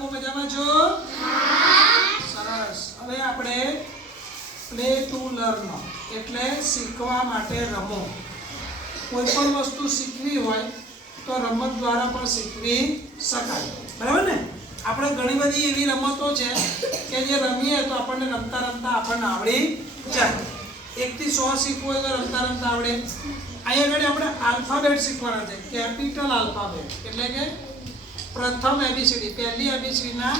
બાળકો મજામાં છો? સરસ. હવે આપણે પ્લે ટુ લર્ન એટલે શીખવા માટે રમો. કોઈ પણ વસ્તુ શીખવી હોય તો રમત દ્વારા પણ શીખવી શકાય. બરાબર ને? આપણે ઘણી બધી એવી રમતો છે કે જે રમીએ તો આપણને રમતા રમતા આપણને આવડી જાય. 1 થી 100 શીખવું હોય તો રમતા રમતા આવડે. અહીંયા આગળ આપણે આલ્ફાબેટ શીખવાના છે. કેપિટલ આલ્ફાબેટ એટલે કે પ્રથમ એબીસીડી, પહેલી એબીસીડીના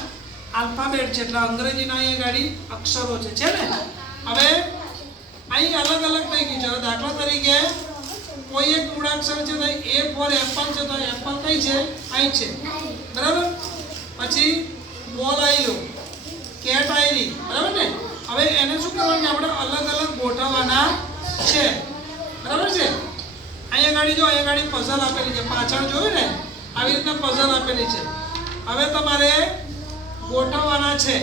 આલ્ફાબેટ છે એટલે અંગ્રેજીના અહીંયા આગળ અક્ષરો છે ને. હવે અહીં અલગ અલગ થઈ ગયું છે. દાખલા તરીકે કોઈ એક મૂળાક્ષર છે તો A ફોર એપલ છે તો એપલ કઈ છે? અહીં છે. બરાબર. પછી બોલ આવ્યો, કેટ આવી. બરાબર ને? હવે એને શું કરવાનું આપણે અલગ અલગ ગોઠવવાના છે. બરાબર છે? અહીંયા ગાડી જો, અહીંયા ગાડી પઝલ આપેલી છે. પાછળ જોયું ને આવી રીતના પઝલ આપેલી છે. હવે તમારે ગોઠવવાના છે.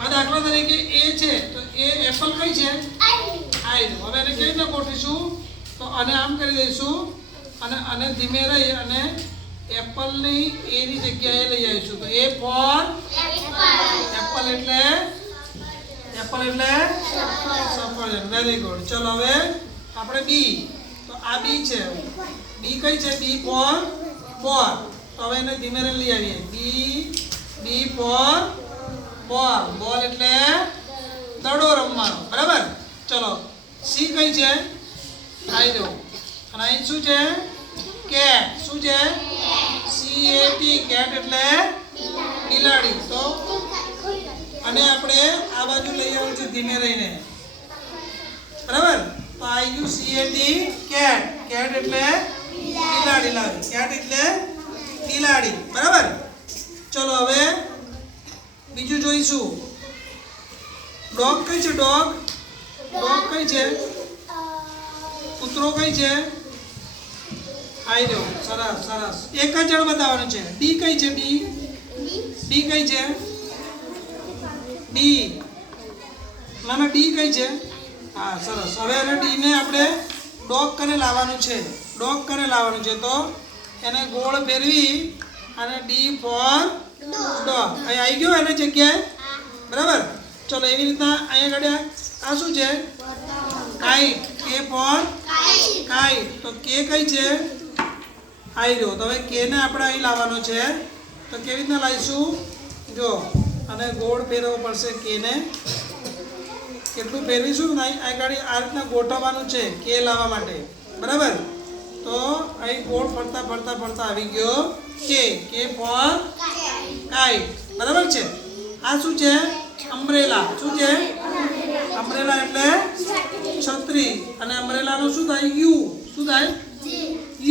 આ દાખલા તરીકે A છે તો એ એપલ કઈ છે? આવી. હવે એને કેવી રીતે ગોઠવીશું? તો આને આમ કરી દઈશું અને ધીમે રહી અને એપલની A ની જગ્યાએ લઈ આવીશું. તો A ફોર એપલ એટલે સફરજન. Very good. ચલો હવે આપણે B. તો આ B છે. B કઈ છે? B ફોર બોલ. તો હવે એને ધીમે રહી લઈ આવીએ. B ફોર બોલ. બોલ એટલે દડો રમવાનો. બરાબર. ચલો C કઈ છે? આવી દો. અને અહીં શું છે? કેટ. શું છે? CAT. કેટ એટલે બિલાડી. તો અને આપણે આ બાજુ લઈ આવવું છે ધીમે રહીને. બરાબર. તો આવી ગયું CAT કેટ. કેટ એટલે બિલાડી. લાવી. કેટ એટલે બિલાડી. બરાબર. ચલો હવે બીજું જોઈશું. ડોગ કઈ છે? ડોગ કઈ છે? કૂતરો કઈ છે? આવી દો. સરસ. એક જ જણ બતાવવાનું છે. D કઈ છે? D કઈ છે? D. નાના D કઈ છે? હા, સરસ. હવે એને D ને આપણે ડોગ કરે લાવવાનું છે. તો એને ગોળ ફેરવી અને D ફોર ડોગ. અહીં આવી ગયો એની જગ્યાએ. બરાબર. ચલો એવી રીતના અહીંયા આગળ આ શું છે? કાઈટ. K for kite. તો K કઈ છે? આવી રહ્યો. તો હવે K ને આપણે અહીં લાવવાનો છે. તો કેવી રીતના લાવીશું? જો અને ગોળ ફેરવવો પડશે. K ને કેટલું ફેરવીશું ને આ ગાડી આ રીતના ગોઠવવાનું છે K લાવવા માટે. બરાબર. તો અહીં ગોળ ફરતા આવી ગયો K ફોર કાઈટ. બરાબર છે. આ શું છે? અમ્બ્રેલા. શું છે? અમ્બ્રેલા એટલે છત્રી. અને અમ્બ્રેલાનું શું થાય? U. શું થાય?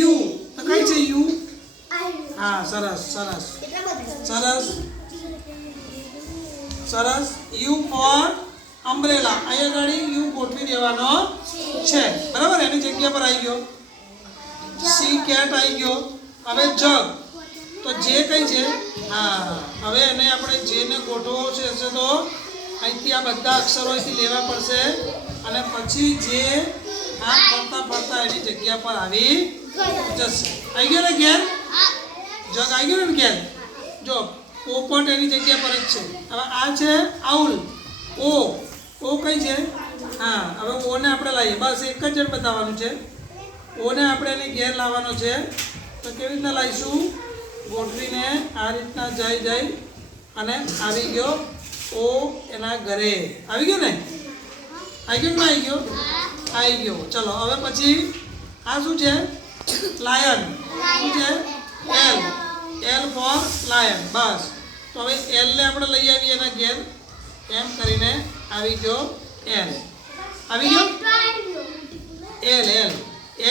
U. તો કઈ છે U? હા, સરસ. U for umbrella. અહીંયા ગાડી U ગોઠવી દેવાનો છે. બરાબર. એની જગ્યા પર આવી ગયો. C કેટ આવી ગયો. હવે જગ. તો J કઈ છે? હા. હવે એને આપણે J ને ગોઠવવો છે તો અહીંથી આ બધા અક્ષરો અહીંથી લેવા પડશે અને પછી જે આ ફરતા એની જગ્યા પર આવી જશે. આવી ગયો ને ઘેર? જગ આવી ગયો ને ઘેર? જો પોપટ એની જગ્યા પર જ છે. હવે આ છે આઉલ. ઓ કઈ છે? હા. હવે O ને આપણે લાવીએ. બસ એક જ જણ બતાવવાનું છે. O ને આપણે એને ઘેર લાવવાનો છે. તો કેવી રીતના લાવીશું? ગોઠવીને આ રીતના જાય અને આવી ગયો O એના ઘરે. આવી ગયો ને? આવી ગયો. ચલો હવે પછી આ શું છે? લાયન. શું છે? L for lion. બસ. તો હવે L ને આપણે લઈ આવીએ એના ઘેર. એમ કરીને આવી ગયો L. આવી ગયો L.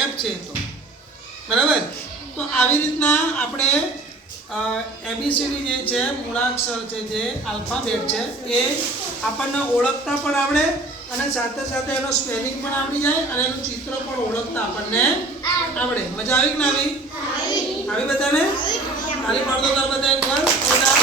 F છે તો. બરાબર. તો આવી રીતના આપણે એબીસીડી જે છે મૂળાક્ષર છે જે આલ્ફાબેટ છે એ આપણને ઓળખતા પણ આવડે અને સાથે એનો સ્પેલિંગ પણ આવડી જાય અને એનું ચિત્ર પણ ઓળખતા આપણને આવડે. મજા આવી કે ના આવી? બધાને? તાળી પાડો બધા.